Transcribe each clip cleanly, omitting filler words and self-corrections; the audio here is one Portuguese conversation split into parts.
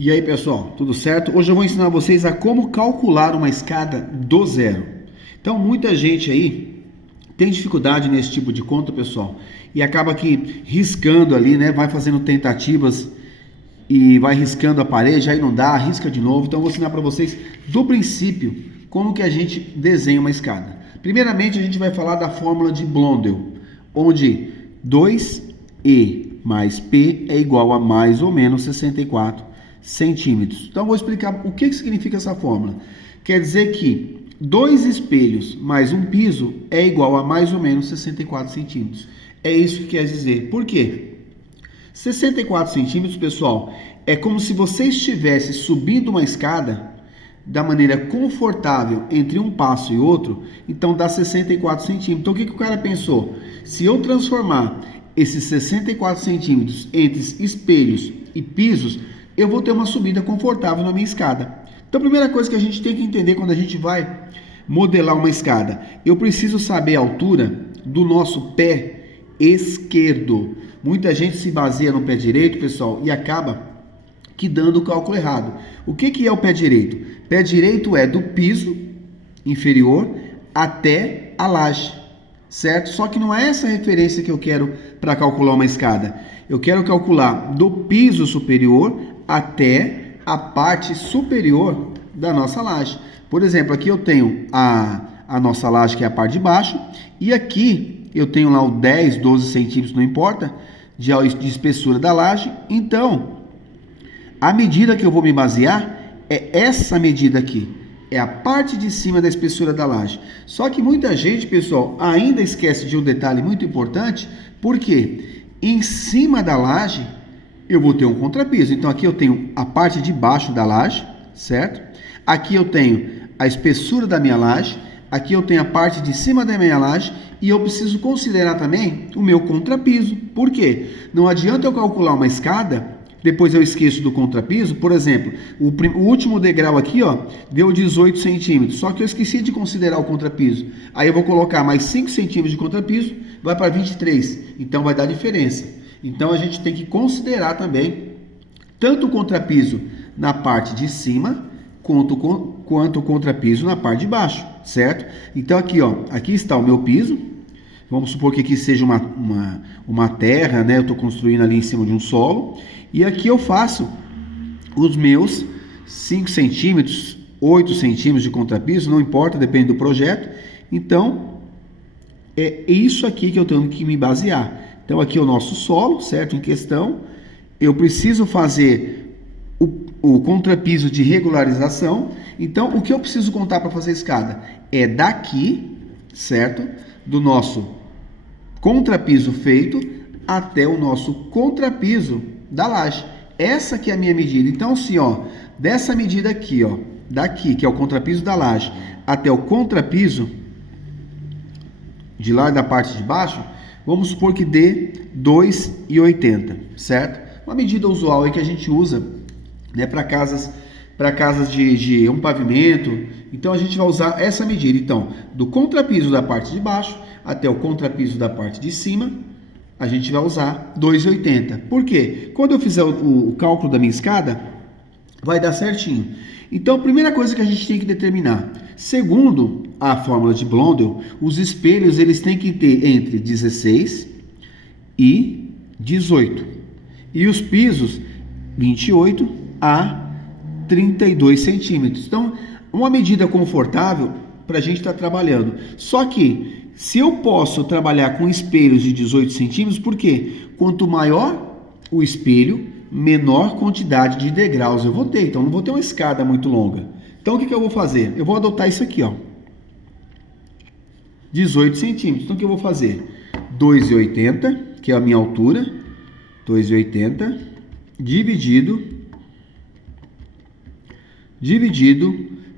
E aí pessoal, tudo certo? Hoje eu vou ensinar vocês a como calcular uma escada do zero. Então muita gente aí tem dificuldade nesse tipo de conta, pessoal, e acaba que riscando ali, né, vai fazendo tentativas e vai riscando a parede, aí não dá, risca de novo. Então eu vou ensinar para vocês do princípio como que a gente desenha uma escada. Primeiramente a gente vai falar da fórmula de Blondel, onde 2E mais P é igual a mais ou menos 64 centímetros. Então, vou explicar o que significa essa fórmula. Quer dizer que 2 espelhos mais um piso é igual a mais ou menos 64 centímetros. É isso que quer dizer. Por quê? 64 centímetros, pessoal, é como se você estivesse subindo uma escada da maneira confortável entre um passo e outro, então dá 64 centímetros. Então, o que o cara pensou? Se eu transformar esses 64 centímetros entre espelhos e pisos, eu vou ter uma subida confortável na minha escada. Então, a primeira coisa que a gente tem que entender quando a gente vai modelar uma escada, eu preciso saber a altura do nosso pé esquerdo. Muita gente se baseia no pé direito, pessoal, e acaba que dando o cálculo errado. O que é o pé direito? Pé direito é do piso inferior até a laje, certo? Só que não é essa referência que eu quero para calcular uma escada. Eu quero calcular do piso superior até a parte superior da nossa laje. Por exemplo, aqui eu tenho a nossa laje, que é a parte de baixo, e aqui eu tenho lá o 10, 12 centímetros, não importa, de espessura da laje. Então, a medida que eu vou me basear é essa medida aqui. É a parte de cima da espessura da laje. Só que muita gente, pessoal, ainda esquece de um detalhe muito importante, porque em cima da laje eu vou ter um contrapiso. Então aqui eu tenho a parte de baixo da laje, certo? Aqui eu tenho a espessura da minha laje, aqui eu tenho a parte de cima da minha laje e eu preciso considerar também o meu contrapiso. Por quê? Não adianta eu calcular uma escada, depois eu esqueço do contrapiso. Por exemplo, o último degrau aqui, ó, deu 18 centímetros, só que eu esqueci de considerar o contrapiso. Aí eu vou colocar mais 5 centímetros de contrapiso, vai para 23, então vai dar diferença. Então a gente tem que considerar também tanto o contrapiso na parte de cima quanto o contrapiso na parte de baixo, certo? Então aqui, ó, aqui está o meu piso. Vamos supor que aqui seja uma terra, né? Eu estou construindo ali em cima de um solo. E aqui eu faço os meus 5 centímetros, 8 centímetros de contrapiso, não importa, depende do projeto. Então, é isso aqui que eu tenho que me basear. Então, aqui é o nosso solo, certo? Em questão. Eu preciso fazer o contrapiso de regularização. Então, o que eu preciso contar para fazer a escada? É daqui, certo? Do nosso contrapiso feito até o nosso contrapiso da laje. Essa que é a minha medida. Então, assim, ó, dessa medida aqui, ó, daqui, que é o contrapiso da laje, até o contrapiso de lá da parte de baixo, vamos supor que dê 2,80, certo? Uma medida usual aí que a gente usa, né, para casas de um pavimento. Então a gente vai usar essa medida. Então, do contrapiso da parte de baixo até o contrapiso da parte de cima, a gente vai usar 2,80. Por quê? Quando eu fizer o cálculo da minha escada, vai dar certinho. Então, a primeira coisa que a gente tem que determinar, segundo a fórmula de Blondel, os espelhos eles têm que ter entre 16 e 18. E os pisos, 28 a 32 centímetros. Então, uma medida confortável para a gente estar trabalhando. Só que, se eu posso trabalhar com espelhos de 18 centímetros, por quê? Quanto maior o espelho, menor quantidade de degraus eu vou ter. Então, não vou ter uma escada muito longa. Então, o que eu vou fazer? Eu vou adotar isso aqui, ó. 18 centímetros. Então, o que eu vou fazer? 2,80, que é a minha altura. 2,80 dividido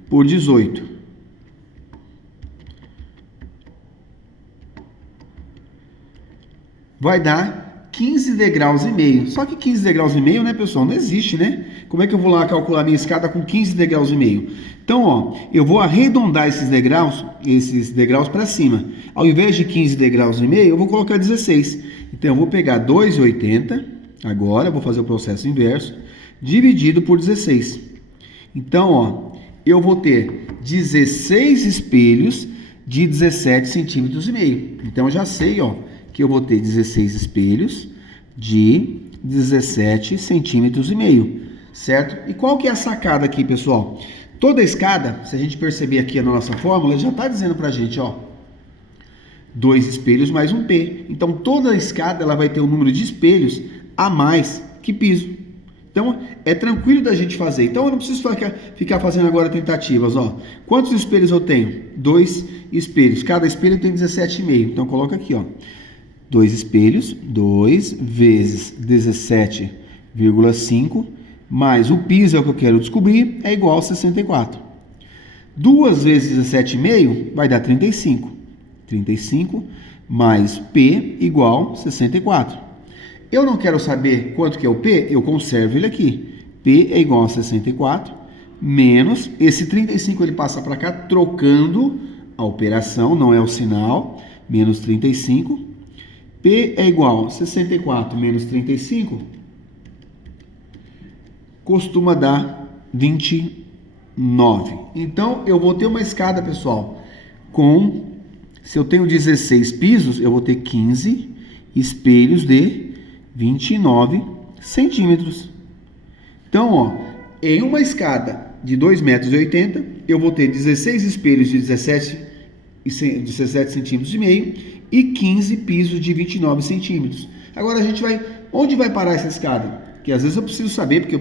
por 18. Vai dar 15 degraus e meio. Só que 15 degraus e meio, né, pessoal? Não existe, né? Como é que eu vou lá calcular minha escada com 15 degraus e meio? Então, ó, eu vou arredondar esses degraus para cima. Ao invés de 15 degraus e meio, eu vou colocar 16. Então, eu vou pegar 2,80. Agora, eu vou fazer o processo inverso. dividido por 16. Então, ó, eu vou ter 16 espelhos de 17 centímetros e meio. Então, eu já sei, ó, que eu vou ter 16 espelhos de 17 centímetros e meio, certo? E qual que é a sacada aqui, pessoal? Toda escada, se a gente perceber aqui a nossa fórmula, já está dizendo para a gente, ó, 2 espelhos mais um P. Então, toda escada ela vai ter um número de espelhos a mais que piso. Então, é tranquilo da gente fazer. Então, eu não preciso ficar fazendo agora tentativas, ó. Quantos espelhos eu tenho? 2 espelhos. Cada espelho tem 17,5. Então, coloca aqui, ó. 2 espelhos, 2 vezes 17,5, mais o piso é o que eu quero descobrir, é igual a 64. 2 vezes 17,5 vai dar 35. 35 mais P igual 64. Eu não quero saber quanto que é o P, eu conservo ele aqui. P é igual a 64, menos, esse 35 ele passa para cá, trocando a operação, não é o sinal, menos 35. P é igual a 64 menos 35, costuma dar 29. Então, eu vou ter uma escada, pessoal, se eu tenho 16 pisos, eu vou ter 15 espelhos de 29 centímetros. Então, ó, em uma escada de 2,80 metros, eu vou ter 16 espelhos de 17 centímetros e meio e 15 pisos de 29 centímetros. Agora a gente vai... Onde vai parar essa escada? Que às vezes eu preciso saber, porque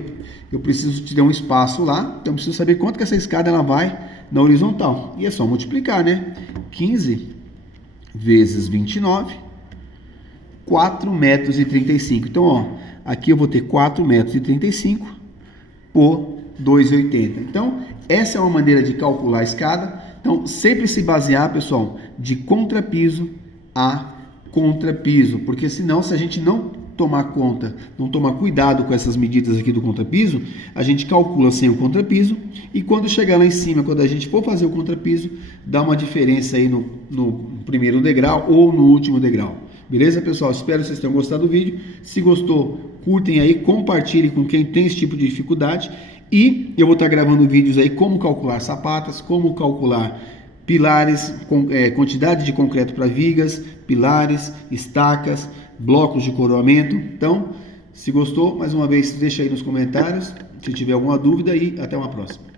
eu preciso te dar um espaço lá, então eu preciso saber quanto que essa escada ela vai na horizontal. E é só multiplicar, né? 15 vezes 29, 4,35 metros. Então, ó, aqui eu vou ter 4,35 metros por 2,80. Então, essa é uma maneira de calcular a escada. Então, sempre se basear, pessoal, de contrapiso a contrapiso, porque senão, se a gente não tomar conta, não tomar cuidado com essas medidas aqui do contrapiso, a gente calcula sem o contrapiso e quando chegar lá em cima, quando a gente for fazer o contrapiso, dá uma diferença aí no primeiro degrau ou no último degrau. Beleza, pessoal? Espero que vocês tenham gostado do vídeo. Se gostou, curtem aí, compartilhem com quem tem esse tipo de dificuldade. E eu vou estar gravando vídeos aí como calcular sapatas, como calcular pilares, quantidade de concreto para vigas, pilares, estacas, blocos de coroamento. Então, se gostou, mais uma vez, deixa aí nos comentários, se tiver alguma dúvida e até uma próxima.